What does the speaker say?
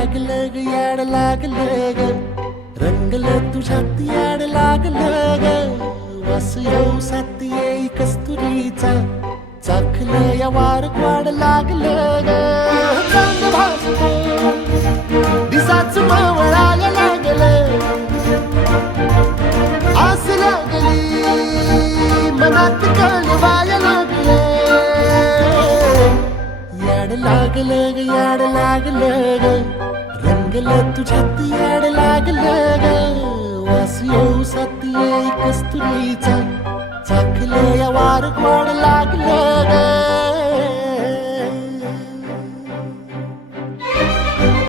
लागलं ग याड लागलं ग रंगलं तुझ्यात याड लागलं ग वास येऊ साथ येई कस्तुरीचा चाखलं या वार वाड लागलं ग चांद भासलं दिसाच मावळायला लागलं आस लागली मनात कळवायला लागलं याड लागलं ग याड लागलं ग रंगलं तुझ्यात याड लागलं ग वास येऊ साथ येई कस्तुरीचा चाखलं या वार वाड लागलं ग